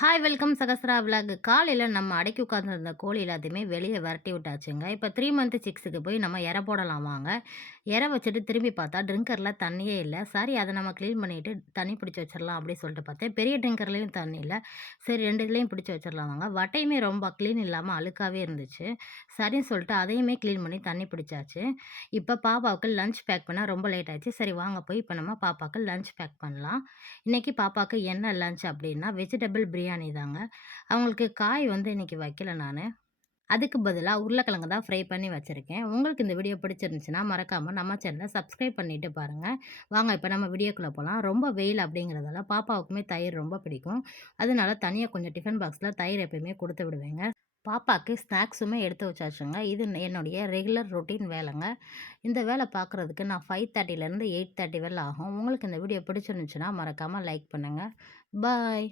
Hi welcome Sahasra vlog. காலையில நம்ம அடக்கி உட்காந்துருந்த கோழி எல்லாத்தையுமே வெளியே விரட்டி விட்டாச்சுங்க. இப்போ 3 மந்த் சிக்ஸுக்கு போய் நம்ம எரை போடலாம் வாங்க. எரை வச்சுட்டு திரும்பி பார்த்தா ட்ரிங்கரில் தண்ணியே இல்லை. சரி, அதை நம்ம க்ளீன் பண்ணிட்டு தண்ணி பிடிச்சி வச்சிடலாம் அப்படின்னு சொல்லிட்டு பார்த்தேன். பெரிய ட்ரிங்கர்லேயும் தண்ணி இல்லை. சரி, 2 இதுலேயும் பிடிச்சி வச்சிடலாம் வாங்க. வட்டையுமே ரொம்ப க்ளீன் இல்லாமல் அழுக்காவே இருந்துச்சு. சரின்னு சொல்லிட்டு அதையுமே க்ளீன் பண்ணி தண்ணி பிடிச்சாச்சு. இப்போ பாப்பாவுக்கு லஞ்ச் பேக் பண்ண ரொம்ப லேட் ஆயிடுச்சு. சரி வாங்க போய் இப்போ நம்ம பாப்பாவுக்கு லஞ்ச் பேக் பண்ணலாம். இன்னைக்கு பாப்பாவுக்கு என்ன லஞ்ச் அப்படின்னா வெஜிடபிள் பிரியாணி தாங்க. அவங்களுக்கு காய் வந்து இன்னைக்கு வைக்கல நானு. அதுக்கு பதிலா உருளைக்கிழங்கு தான் ஃப்ரை பண்ணி வச்சிருக்கேன். உங்களுக்கு இந்த வீடியோ பிடிச்சிருந்துச்சுன்னா மறக்காம நம்ம சேனலை சப்ஸ்கிரைப் பண்ணிட்டு பாருங்க. வாங்க இப்போ நம்ம வீடியோக்குள்ள போலாம். ரொம்ப வெயில் அப்படிங்கிறதால பாப்பாவுக்குமே தயிர் ரொம்ப பிடிக்கும். அதனால தனியா கொஞ்சம் டிஃபன் பாக்ஸ்ல தயிர் எப்பயுமே குடுத்து விடுவேங்க. பாப்பாக்கு ஸ்நாக்ஸுமே எடுத்து வச்சாச்சுங்க. இது என்னுடைய ரெகுலர் ரொட்டீன் வேலைங்க. இந்த வேலை பார்க்குறதுக்கு நான் 5:30லேருந்து 8:30 வரல ஆகும். உங்களுக்கு இந்த வீடியோ பிடிச்சிருந்துச்சுன்னா மறக்காம லைக் பண்ணுங்க. பாய்.